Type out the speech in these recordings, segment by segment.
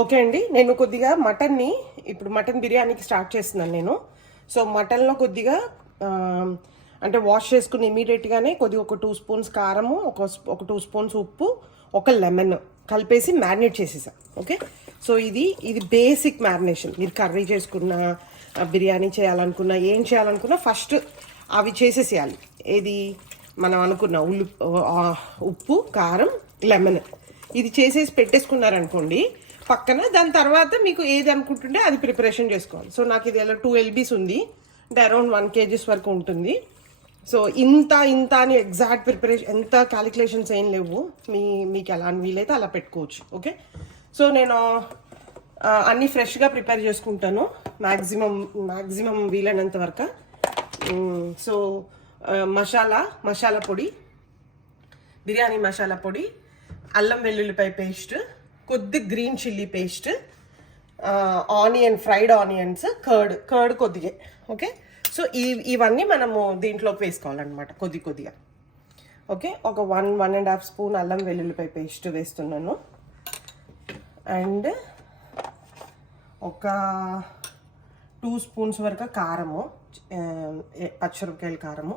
Okay అండి, నేను కొద్దిగా మటన్ని ఇప్పుడు మటన్ బిర్యానీకి స్టార్ట్ చేస్తున్నాను నేను. సో మటన్లో కొద్దిగా అంటే వాష్ చేసుకుని ఇమీడియట్గానే కొద్దిగా ఒక 2 స్పూన్స్ కారము, ఒక 2 స్పూన్స్ ఉప్పు, ఒక లెమన్ కలిపేసి మ్యారినేట్ చేసేసా. ఓకే, సో ఇది బేసిక్ మ్యారినేషన్. మీరు కర్రీ చేసుకున్న, బిర్యానీ చేయాలనుకున్నా, ఏం చేయాలనుకున్నా ఫస్ట్ అవి చేసేసేయాలి. ఏది మనం అనుకున్న ఉప్పు, కారం, లెమన్ ఇది చేసేసి పెట్టేసుకున్నారనుకోండి పక్కన. దాని తర్వాత మీకు ఏది అనుకుంటుంటే అది ప్రిపరేషన్ చేసుకోవాలి. సో నాకు ఇది 2 LBs ఉంది, అంటే అరౌండ్ 1 kgs వరకు ఉంటుంది. సో ఇంత అని ఎగ్జాక్ట్ ప్రిపరేషన్ ఎంత క్యాలిక్యులేషన్స్ ఏం లేవు. మీకు ఎలా వీలైతే అలా పెట్టుకోవచ్చు. ఓకే, సో నేను అన్నీ ఫ్రెష్గా ప్రిపేర్ చేసుకుంటాను మ్యాక్సిమం వీలైనంత వరకు. సో మసాలా పొడి, బిర్యానీ మసాలా పొడి, అల్లం వెల్లుల్లిపాయ పేస్ట్, కొద్ది green chilli paste, fried onions, curd కొద్దిగా. ఓకే, సో ఇవన్నీ మనము దీంట్లోకి వేసుకోవాలన్నమాట కొద్దిగా. ఓకే, ఒక 1.5 స్పూన్ అల్లం వెల్లుల్లిపాయ పేస్ట్ వేస్తున్నాను, అండ్ ఒక 2 స్పూన్స్ వరకు కారము, పచ్చిమిరపకాయల కారము.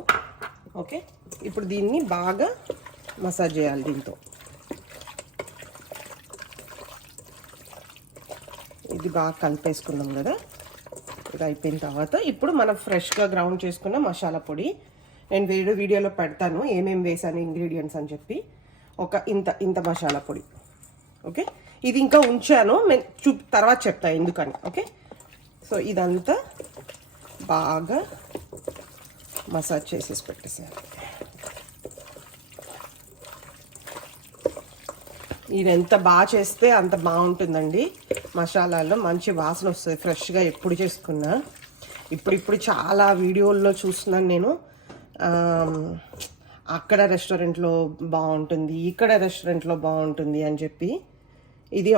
ఓకే, ఇప్పుడు దీన్ని బాగా మసాజ్ చేయాలి దీంతో. ఇది బాగా కలిపేసుకున్నాం కదా. ఇది అయిపోయిన తర్వాత ఇప్పుడు మనం ఫ్రెష్గా గ్రౌండ్ చేసుకున్న మసాలా పొడి, నేను వీడియోలో పెడతాను ఏమేమి వేసాను ఇంగ్రీడియంట్స్ అని చెప్పి. ఒక ఇంత మసాలా పొడి. ఓకే, ఇది ఇంకా ఉంచాను, తర్వాత చెప్తాను ఎందుకని. ఓకే, సో ఇదంతా బాగా మసాజ్ చేసేసి పెట్టేసాను. ఇది ఎంత బాగా చేస్తే అంత బాగుంటుందండి. మసాలాలో మంచి వాసన వస్తుంది ఫ్రెష్గా ఎప్పుడు చేసుకున్నా. ఇప్పుడు చాలా వీడియోల్లో చూస్తున్నాను నేను, అక్కడ రెస్టారెంట్లో బాగుంటుంది, ఇక్కడ రెస్టారెంట్లో బాగుంటుంది అని చెప్పి. ఇది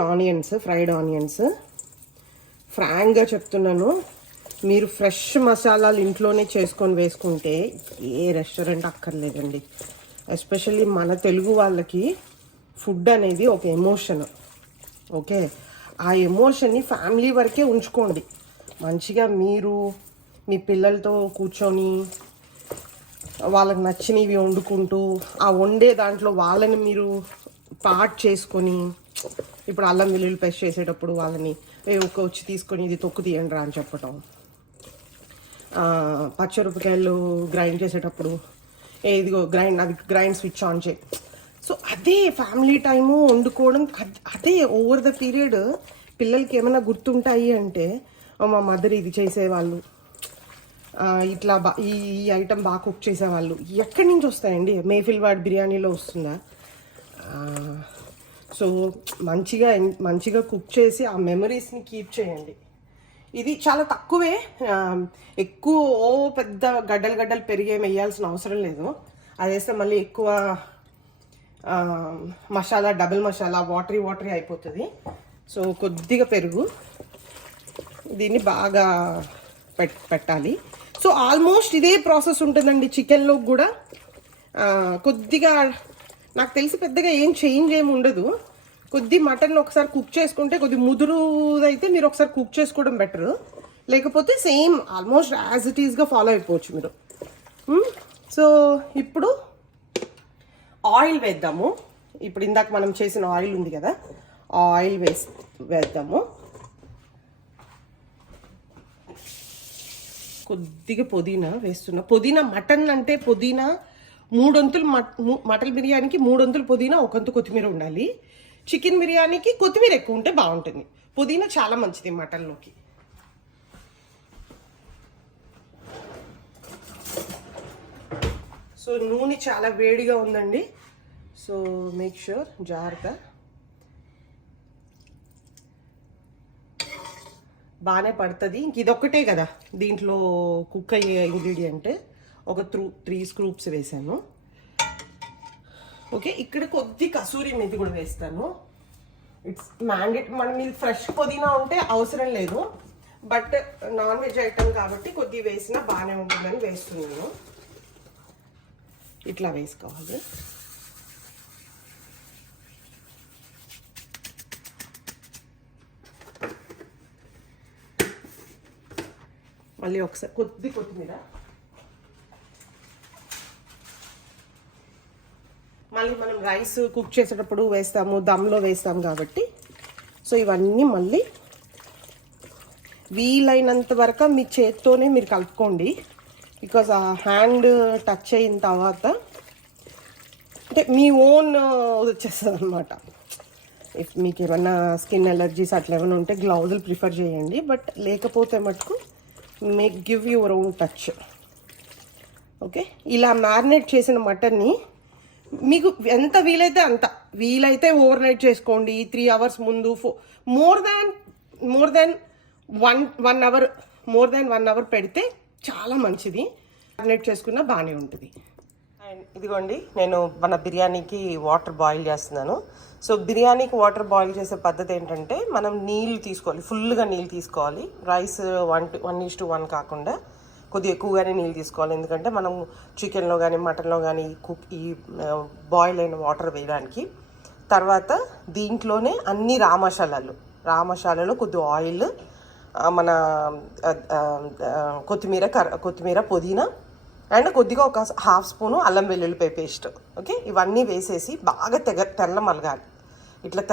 ఫ్రైడ్ ఆనియన్స్. ఫ్రాంక్గా చెప్తున్నాను, మీరు ఫ్రెష్ మసాలాలు ఇంట్లోనే చేసుకొని వేసుకుంటే ఏ రెస్టారెంట్ అక్కర్లేదండి. ఎస్పెషల్లీ మన తెలుగు వాళ్ళకి ఫుడ్ అనేది ఒక ఎమోషన్. ఓకే, ఆ ఎమోషన్ని ఫ్యామిలీ వరకే ఉంచుకోండి. మంచిగా మీరు మీ పిల్లలతో కూర్చొని వాళ్ళకి నచ్చినవి వండుకుంటూ, ఆ వండే దాంట్లో వాళ్ళని మీరు పార్ట్ చేసుకొని, ఇప్పుడు అల్లం వెల్లుల్లి పేస్ట్ చేసేటప్పుడు వాళ్ళని వచ్చి తీసుకొని ఇది తొక్కు తీయండి రా అని చెప్పటం, పచ్చిమిరపకాయలు గ్రైండ్ చేసేటప్పుడు ఇదిగో గ్రైండ్ స్విచ్ ఆన్ చేయి. సో అదే ఫ్యామిలీ టైము వండుకోవడం. అదే ఓవర్ ద పీరియడ్ పిల్లలకి ఏమైనా గుర్తుంటాయి అంటే, మా మదర్ ఇది చేసేవాళ్ళు, ఇట్లా ఈ ఐటెం బాగా కుక్ చేసేవాళ్ళు. ఎక్కడి నుంచి వస్తాయండి? మేఫిల్వాడ్ బిర్యానీలో వస్తుందా? సో మంచిగా కుక్ చేసి ఆ మెమరీస్ని కీప్ చేయండి. ఇది చాలా తక్కువే, ఎక్కువ పెద్ద గడ్డలు పెరిగే వేయాల్సిన అవసరం లేదు. అది వేస్తే మళ్ళీ ఎక్కువ మసాలా, డబుల్ మసాలా, వాటరీ అయిపోతుంది. సో కొద్దిగా పెరుగు, దీన్ని బాగా పెట్టాలి. సో ఆల్మోస్ట్ ఇదే ప్రాసెస్ ఉంటుందండి చికెన్లో కూడా. కొద్దిగా నాకు తెలిసి పెద్దగా ఏం చేంజ్ ఏమి ఉండదు. కొద్ది మటన్ ఒకసారి కుక్ చేసుకుంటే, కొద్ది ముదురుదైతే మీరు ఒకసారి కుక్ చేసుకోవడం బెటర్. లేకపోతే సేమ్ ఆల్మోస్ట్ యాజ్ ఇట్ ఈస్గా ఫాలో అయిపోవచ్చు మీరు. సో ఇప్పుడు ఆయిల్ వేద్దాము. ఇప్పుడు ఇందాక మనం చేసిన ఆయిల్ ఉంది కదా, ఆయిల్ వేద్దాము. కొద్దిగా పుదీనా వేస్తున్నా. పుదీనా మటన్ అంటే పుదీనా 3 వంతులు, మటన్ బిర్యానీకి 3 వంతులు పుదీనా, 1 వంతు కొత్తిమీర ఉండాలి. చికెన్ బిర్యానీకి కొత్తిమీర ఎక్కువ ఉంటే బాగుంటుంది, పుదీనా చాలా మంచిది మటన్లోకి. సో నూనె చాలా వేడిగా ఉందండి. సో మేక్ ష్యూర్ జాగ్రత్త, బాగానే పడుతుంది. ఇంక ఇదొక్కటే కదా దీంట్లో కుక్ అయ్యే ఇంగ్రీడియంట్. ఒక 3 స్క్రూప్స్ వేసాను. ఓకే, ఇక్కడ కొద్ది కసూరి మెంతి కూడా వేస్తాను. It's mandatory. మన మీద ఫ్రెష్ పుదీనా ఉంటే అవసరం లేదు, బట్ నాన్ వెజ్ ఐటమ్ కాబట్టి కొద్ది వేసినా బాగానే ఉంటుందని వేస్తున్నాను. ఇట్లా వేసుకోవాలి. మళ్ళీ ఒకసారి కొత్తిమీర, మళ్ళీ మనం రైస్ కుక్ చేసేటప్పుడు వేస్తాము, దమ్లో వేస్తాం కాబట్టి సో ఇవన్నీ మళ్ళీ వీలైనంత వరకు మీ చేత్తోనే మీరు కలుపుకోండి. బికాజ్ ఆ హ్యాండ్ టచ్ అయిన తర్వాత అంటే మీ ఓన్ వచ్చేస్తుంది అనమాట. ఇఫ్ మీకు ఏమన్నా స్కిన్ ఎలర్జీస్ అట్లా ఏమైనా ఉంటే గ్లౌజులు ప్రిఫర్ చేయండి, బట్ లేకపోతే మటుకు give your own touch. Okay, ఇలా మ్యారినేట్ చేసిన మటన్ని మీకు ఎంత వీలైతే ఓవర్ నైట్ చేసుకోండి. 3 hours ముందు, మోర్ దాన్ 1 hour పెడితే చాలా మంచిది. మ్యారినేట్ చేసుకున్నా బాగానే ఉంటుంది. అండ్ ఇదిగోండి, నేను మన బిర్యానీకి వాటర్ బాయిల్ చేస్తున్నాను. సో బిర్యానీకి వాటర్ బాయిల్ చేసే పద్ధతి ఏంటంటే, మనం నీళ్ళు తీసుకోవాలి, ఫుల్గా నీళ్ళు తీసుకోవాలి. రైస్ 1:1 కాకుండా కొద్దిగా ఎక్కువగానే నీళ్ళు తీసుకోవాలి. ఎందుకంటే మనం చికెన్లో కానీ మటన్లో కానీ ఈ బాయిల్ అయిన వాటర్ వేయడానికి. తర్వాత దీంట్లోనే అన్ని రామశాలలో కొద్దిగా ఆయిల్, మన కొత్తిమీర, పుదీనా అండ్ కొద్దిగా ఒక 1/2 స్పూను అల్లం వెల్లుల్లిపాయ పేస్ట్. ఓకే, ఇవన్నీ వేసేసి బాగా తెల్ల మలగాలి. ఇట్లా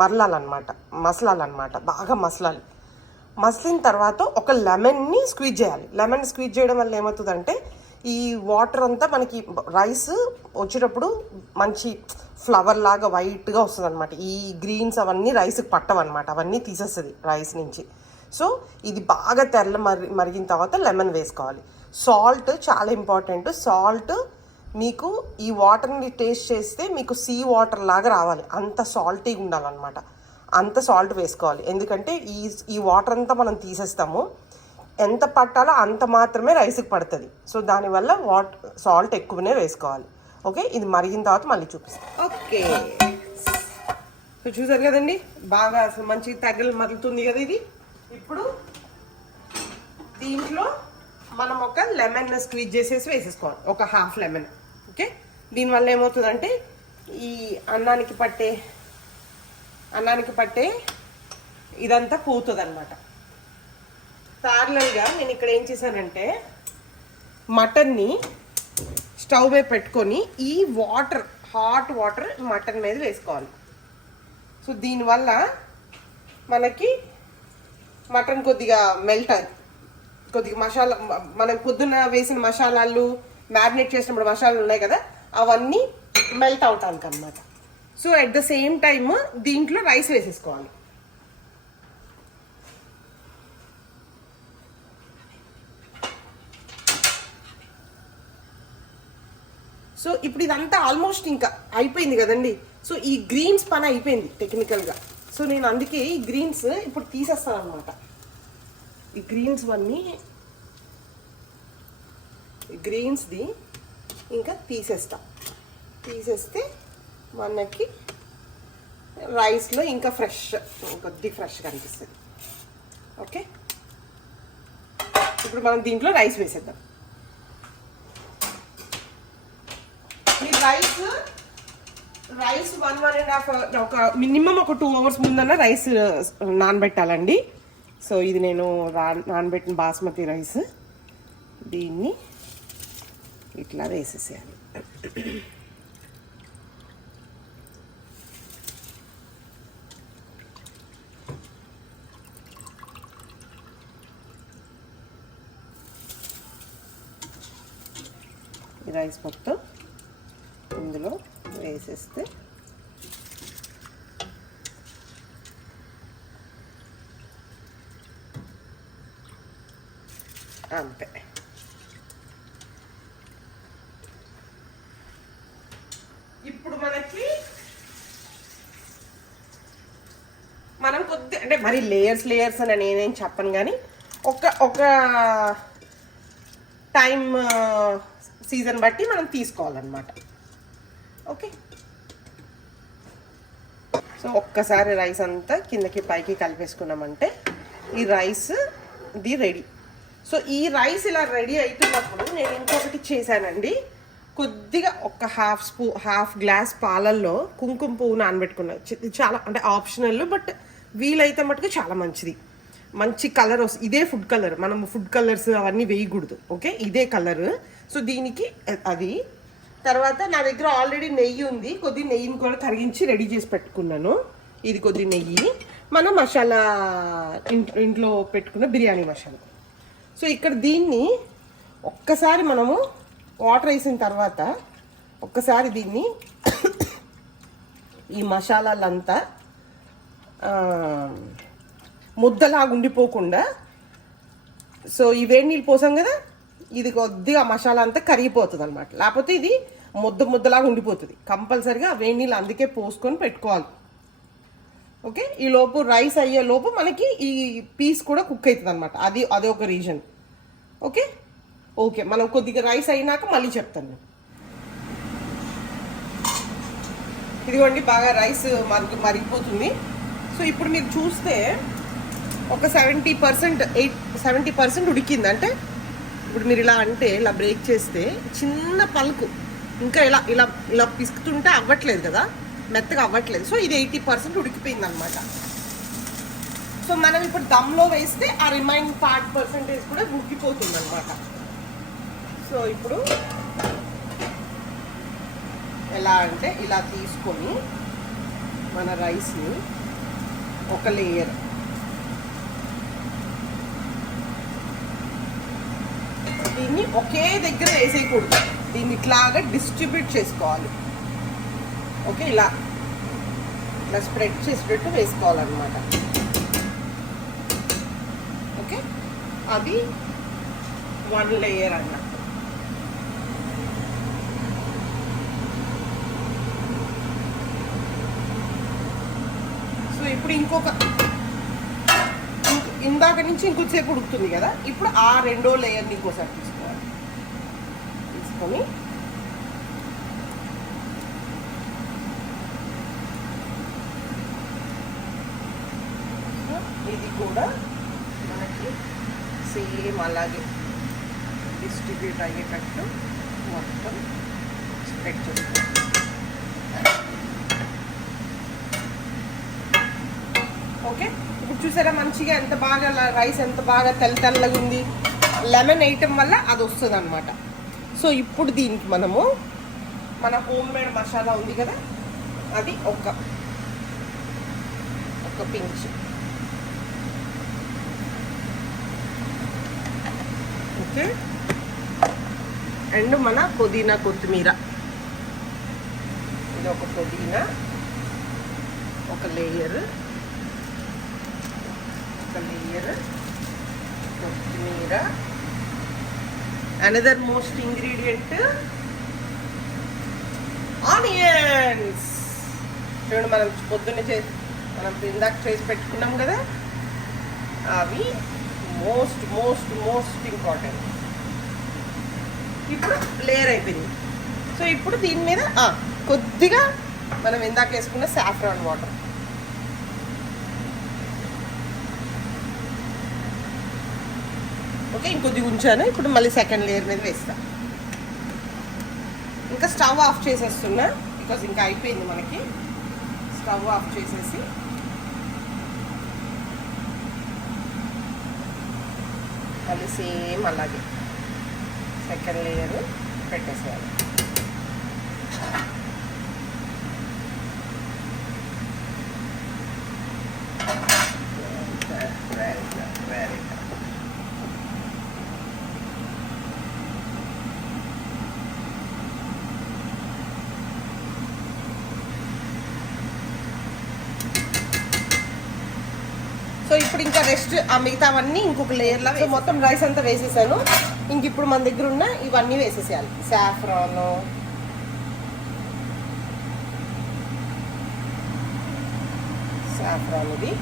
మరలాలన్నమాట, బాగా మసలాలి. మసిలిన తర్వాత ఒక లెమన్ని స్క్వీజ్ చేయాలి. లెమన్ స్క్వీజ్ చేయడం వల్ల ఏమవుతుందంటే, ఈ వాటర్ అంతా మనకి రైస్ వచ్చేటప్పుడు మంచి ఫ్లవర్ లాగా వైట్గా వస్తుంది అనమాట. ఈ గ్రీన్స్ అవన్నీ రైస్కి పట్టవన్నమాట, అవన్నీ తీసేస్తుంది రైస్ నుంచి. సో ఇది బాగా మరిగిన తర్వాత లెమన్ వేసుకోవాలి. సాల్ట్ చాలా ఇంపార్టెంట్. సాల్ట్ మీకు ఈ వాటర్ని టేస్ట్ చేస్తే మీకు సీ వాటర్ లాగా రావాలి, అంత సాల్టీగా ఉండాలన్నమాట. అంత సాల్ట్ వేసుకోవాలి. ఎందుకంటే ఈ వాటర్ అంతా మనం తీసేస్తాము, ఎంత పట్టాలో అంత మాత్రమే రైస్కి పడుతుంది. సో దానివల్ల సాల్ట్ ఎక్కువనే వేసుకోవాలి. ఓకే, ఇది మరిగిన తర్వాత మళ్ళీ చూపిస్తాం. ఓకే, సో చూసారు కదండి, బాగా అసలు మంచి మరుగుతుంది కదా ఇది. ఇప్పుడు దీంట్లో మనం ఒక లెమన్ స్క్వీజ్ చేసేసి వేసేసుకోవాలి, ఒక 1/2 లెమన్. ఓకే, దీనివల్ల ఏమవుతుందంటే ఈ అన్నానికి పట్టే ఇదంతా పోతుంది అనమాట. ప్యారలల్గా నేను ఇక్కడ ఏం చేశానంటే, మటన్ని స్టవ్ మీద పెట్టుకొని ఈ హాట్ వాటర్ మటన్ మీద వేసుకోవాలి. సో దీనివల్ల మనకి మటన్ కొద్దిగా మెల్ట్ అయ్యి, కొద్దిగా మసాలా, మనం పొద్దున్న వేసిన మసాలాలు, మ్యారినేట్ చేసినప్పుడు మసాలాలు ఉన్నాయి కదా, అవన్నీ మెల్ట్ అవుతానికి అన్నమాట. So at the same time దీంట్లో రైస్ వేసేసుకోవాలి. సో ఇప్పుడు ఇదంతా ఆల్మోస్ట్ ఇంకా అయిపోయింది కదండి. సో ఈ గ్రీన్స్ పని అయిపోయింది టెక్నికల్గా. సో నేను అందుకే ఈ గ్రీన్స్ ఇప్పుడు తీసేస్తాను అనమాట. ఈ గ్రీన్స్ది ఇంకా తీసేస్తే మనకి రైస్లో ఇంకా కొద్ది ఫ్రెష్గా అనిపిస్తుంది. ఓకే, ఇప్పుడు మనం దీంట్లో రైస్ వేసేద్దాం. ఈ రైస్ 1.5 ఒక మినిమం ఒక 2 hours ముందన్న రైస్ నానబెట్టాలండి. సో ఇది నేను నానబెట్టిన బాస్మతి రైస్, దీన్ని ఇట్లా వేసేసేయాలి. ఈ రైస్ మొత్తం ఇందులో వేసేస్తే అంతే. ఇప్పుడు మనం కొద్ది అంటే మరి లేయర్స్ అని నేనేం చెప్పను, కానీ ఒక టైం సీజన్ బట్టి మనం తీసుకోవాలన్నమాట. ఓకే, సో ఒక్కసారి రైస్ అంతా కిందకి పైకి కలిపేసుకున్నామంటే ఈ రైస్ ఇది రెడీ. సో ఈ రైస్ ఇలా రెడీ అవుతున్నప్పుడు నేను ఇంకొకటి చేశానండి. కొద్దిగా ఒక 1/2 గ్లాస్ పాలల్లో కుంకుమ పువ్వు నానబెట్టుకున్నాను. చాలా అంటే ఆప్షనల్, బట్ వీలైతే మటుకు చాలా మంచిది. మంచి కలర్ వస్తుంది. ఇదే ఫుడ్ కలర్, మనం ఫుడ్ కలర్స్ అవన్నీ వేయకూడదు. ఓకే, ఇదే కలర్. సో దీనికి అది. తర్వాత నా దగ్గర ఆల్రెడీ నెయ్యి ఉంది, కొద్ది నెయ్యిని కూడా కరిగించి రెడీ చేసి పెట్టుకున్నాను. ఇది కొద్ది నెయ్యి, మనం మసాలా ఇంట్లో పెట్టుకున్న బిర్యానీ మసాలా. సో ఇక్కడ దీన్ని ఒక్కసారి మనము వాటర్ వేసిన తర్వాత ఒక్కసారి దీన్ని ఈ మసాలాలంతా ముద్దలాగా ఉండిపోకుండా, సో ఈ వేడి నీళ్ళు పోసాం కదా, ఇది కొద్దిగా మసాలా అంతా కరిగిపోతుంది అనమాట. లేకపోతే ఇది ముద్దలాగా ఉండిపోతుంది. కంపల్సరిగా వేడి నీళ్ళు అందుకే పోసుకొని పెట్టుకోవాలి. ఓకే, ఈ లోపు రైస్ అయ్యే లోపు మనకి ఈ పీస్ కూడా కుక్ అవుతుంది అనమాట. అది ఒక రీజన్. ఓకే ఓకే, మనం కొద్దిగా రైస్ అయినాక మళ్ళీ చెప్తాను నేను. ఇదిగోండి, బాగా రైస్ మరిగిపోతుంది. సో ఇప్పుడు మీరు చూస్తే ఒక 70% ఉడికింది. అంటే ఇప్పుడు మీరు ఇలా అంటే, ఇలా బ్రేక్ చేస్తే చిన్న పలుకు, ఇంకా ఇలా ఇలా ఇలా పిసుకుతుంటే అవ్వట్లేదు కదా, మెత్తగా అవ్వట్లేదు. సో ఇది 80% ఉడికిపోయింది అనమాట. సో మనం ఇప్పుడు దమ్లో వేస్తే ఆ రిమైనింగ్ 5% కూడా ఉడికిపోతుంది అనమాట. సో ఇప్పుడు ఎలా అంటే, ఇలా తీసుకొని మన రైస్ని ఒక లేయర్ దీన్ని ఒకే దగ్గర వేసేయకూడదు, దీన్ని ఇట్లాగా డిస్ట్రిబ్యూట్ చేసుకోవాలి. ఓకే, ఇలా స్ప్రెడ్ చేసేటట్టు వేసుకోవాలన్నమాట. ఓకే, అది 1 లేయర్ అన్నమాట. సో ఇప్పుడు ఇందాక నుంచి ఇంకొద్దిసేపు ఉడుకుతుంది కదా, ఇప్పుడు ఆ 2వ లేయర్ని ఇంకోసారి తీసుకోవాలి. తీసుకొని ఇది కూడా మనకి సేమ్ అలాగే డిస్ట్రిబ్యూట్ అయ్యేటట్టు మొత్తం స్ప్రెడ్ చేసుకోవాలి. ఓకే, ఇప్పుడు చూసారా మంచిగా ఎంత బాగా రైస్ ఎంత బాగా తెల్లగా ఉంది. లెమన్ వేయటం వల్ల అది వస్తుంది అనమాట. సో ఇప్పుడు దీనికి మనము మన హోమ్ మేడ్ మసాలా ఉంది కదా, అది ఒక పించ్. ఓకే, అండ్ మన పుదీనా కొత్తిమీర, ఇది ఒక పుదీనా ఒక లేయర్, కొత్తిమీర. Another most ingredient onions. చూడండి, మనం పొద్దున్నే మనం ఇందాక చేసి పెట్టుకున్నాం కదా, అవి మోస్ట్ మోస్ట్ మోస్ట్ ఇంపార్టెంట్. ఇప్పుడు లేయర్ అయిపోయింది. సో ఇప్పుడు దీని మీద కొద్దిగా మనం ఇందాక వేసుకున్న సాఫ్రాన్ వాటర్. ఓకే, ఇంకొద్దిగా ఉంచాను. ఇప్పుడు మళ్ళీ సెకండ్ లేయర్ మీద వేస్తా. ఇంకా స్టవ్ ఆఫ్ చేసేస్తున్నా, బికాజ్ ఇంకా అయిపోయింది మనకి. స్టవ్ ఆఫ్ చేసేసి మళ్ళీ సేమ్ అలాగే సెకండ్ లేయర్ పెట్టేసేయాలి. సో ఇప్పుడు ఇంకా రెస్ట్ ఆ మిగతావన్నీ ఇంకొక లేయర్లా. సో మొత్తం రైస్ అంతా వేసేసాను. ఇంక ఇప్పుడు మన దగ్గర ఉన్న ఇవన్నీ వేసేసేయాలి. సాఫ్రాను, ఇది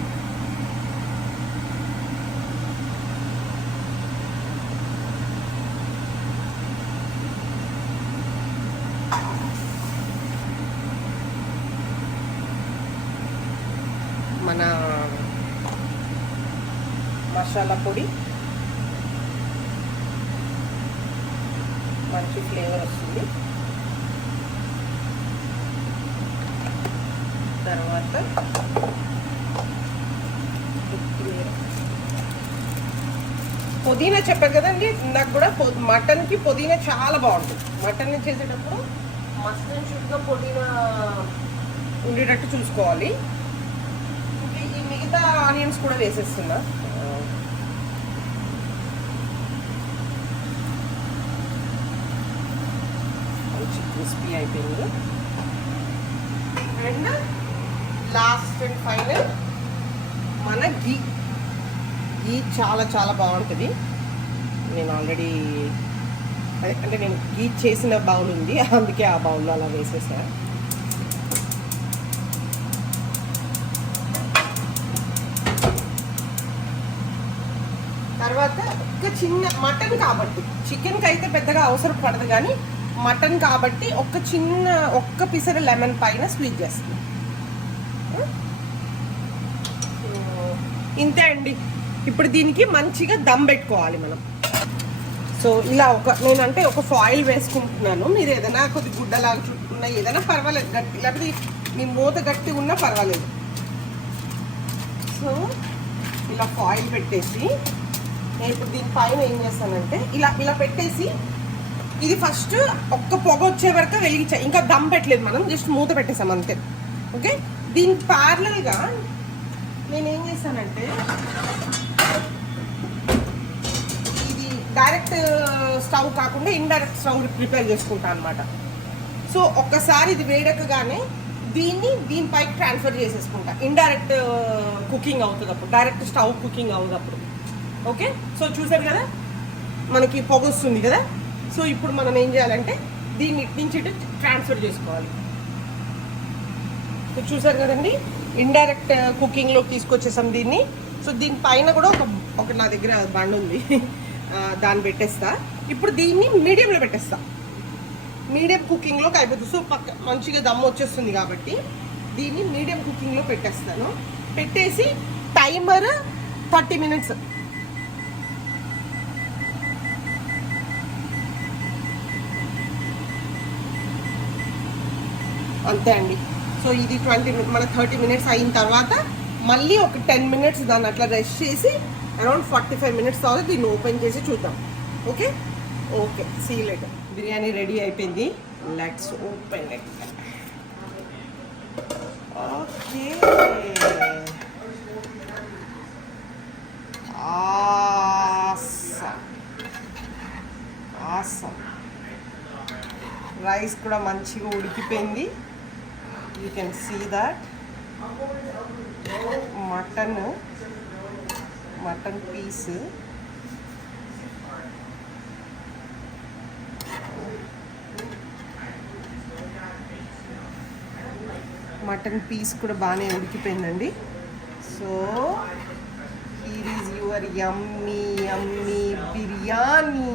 మన మసాలా పొడి, మంచి ఫ్లేవర్ వస్తుంది. తర్వాత కొత్తిమీర, పుదీనా చెప్పారు కదండి నాకు కూడా మటన్కి పుదీనా చాలా బాగుంటుంది. మటన్ చేసేటప్పుడు మస్ట్ అండ్ షుడ్గా పుదీనా ఉండేటట్టు చూసుకోవాలి. ఈ మిగతా ఆనియన్స్ కూడా వేసేస్తున్నా. మంచి క్రిస్పీ అయిపోయింది. అండ్ లాస్ట్ అండ్ ఫైనల్ మన గీ చాలా చాలా బాగుంటుంది. నేను ఆల్రెడీ అంటే నేను గీ చేసిన బౌల్ ఉంది, అందుకే ఆ బౌల్లో అలా వేసేసాను. తర్వాత ఒక చిన్న మటన్ కాబట్టి, చికెన్కి అయితే పెద్దగా అవసరం పడదు కానీ మటన్ కాబట్టి ఒక్క పిసర లెమన్ పైన స్క్వీజ్ చేస్తుంది. ఇంతే అండి. ఇప్పుడు దీనికి మంచిగా దమ్ పెట్టుకోవాలి మనం. సో ఇలా నేనంటే ఒక ఫాయిల్ వేసుకుంటున్నాను. మీరు ఏదైనా కొద్ది గుడ్డలాగా చుట్టుకున్నా ఏదైనా పర్వాలేదు, గట్టి లేకపోతే మీ మూత గట్టి ఉన్నా పర్వాలేదు. సో ఇలా ఫాయిల్ పెట్టేసి నేను ఇప్పుడు దీనిపైన ఏం చేస్తానంటే ఇలా పెట్టేసి ఇది ఫస్ట్ ఒక్క పొగ వచ్చే వరకు వెలిగించా. ఇంకా దమ్ పెట్టలేదు మనం, జస్ట్ మూత పెట్టేసాం అంతే. ఓకే, దీనికి ప్యారలల్గా నేనేం చేస్తానంటే ఇది డైరెక్ట్ స్టవ్ కాకుండా ఇండైరెక్ట్ స్టవ్ ప్రిపేర్ చేసుకుంటాను అనమాట. సో ఒక్కసారి ఇది వేడకగానే దీనిపైకి ట్రాన్స్ఫర్ చేసేసుకుంటా. ఇండైరెక్ట్ కుకింగ్ అవుతుంది అప్పుడు, డైరెక్ట్ స్టవ్ కుకింగ్ అవుతుంది అప్పుడు. ఓకే, సో చూసారు కదా మనకి పొగ వస్తుంది కదా. సో ఇప్పుడు మనం ఏం చేయాలంటే దీన్ని ఇటు నుంచి ఇటు ట్రాన్స్ఫర్ చేసుకోవాలి. సో చూసారు కదండి, ఇండైరెక్ట్ కుకింగ్లోకి తీసుకొచ్చేసాం దీన్ని. సో దీనిపైన కూడా ఒక నా దగ్గర బండి ఉంది, దాన్ని పెట్టేస్తా. ఇప్పుడు దీన్ని మీడియంలో పెట్టేస్తా. మీడియం కుకింగ్లోకి అయిపోతుంది. సో మంచిగా దమ్ము వచ్చేస్తుంది కాబట్టి దీన్ని మీడియం కుకింగ్లో పెట్టేస్తాను. పెట్టేసి టైమర్ 30 minutes. అంతే అండి. సో ఇది 30 minutes అయిన తర్వాత మళ్ళీ ఒక 10 minutes దాన్ని అట్లా రెస్ట్ చేసి అరౌండ్ 45 minutes తర్వాత దీన్ని ఓపెన్ చేసి చూద్దాం. Okay okay, see you later. Biryani ready అయిపోయింది. Let's open it. Okay, awesome. Rice కూడా మంచిగా ఉడికిపోయింది. You can see that. Mutton piece కూడా బాగానే ఉడికిపోయిందండి. So here is your yummy biryani,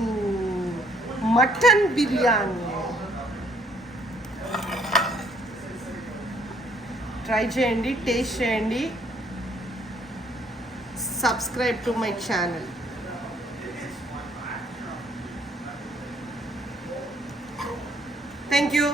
mutton biryani. Try చేయండి, టేస్ట్ చేయండి. Subscribe to my channel. Thank you.